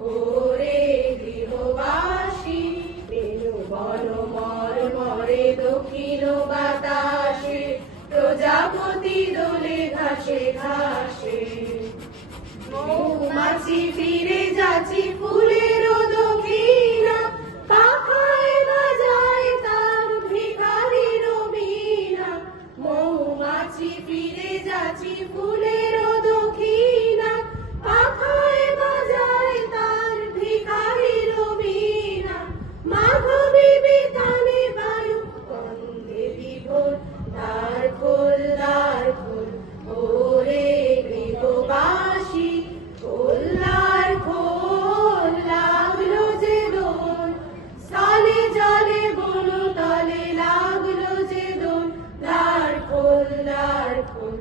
ওরে গৃহবাসী বেনু বন মরে দক্ষিণ বাতাসে প্রজাপতি দোলে ঘাসে ঘাসে মৌমাছি ফিরে যাচ্ছি ফুলের দক্ষিণা পাখায় বাজায় তার ভিখারির বীণা মৌমাছি ফিরে যাচ্ছি ফুলের দক্ষিণা পাখায় বাজায় তার ভিখারির বীণা মাধবী বিতানে বায়ু কন্দে বিভোর দ্বার খোল ওরে গৃহবাসী খোল লাগলো যে দোল স্থলে জলে বনতলে লাগলো যে দোল দ্বার খোল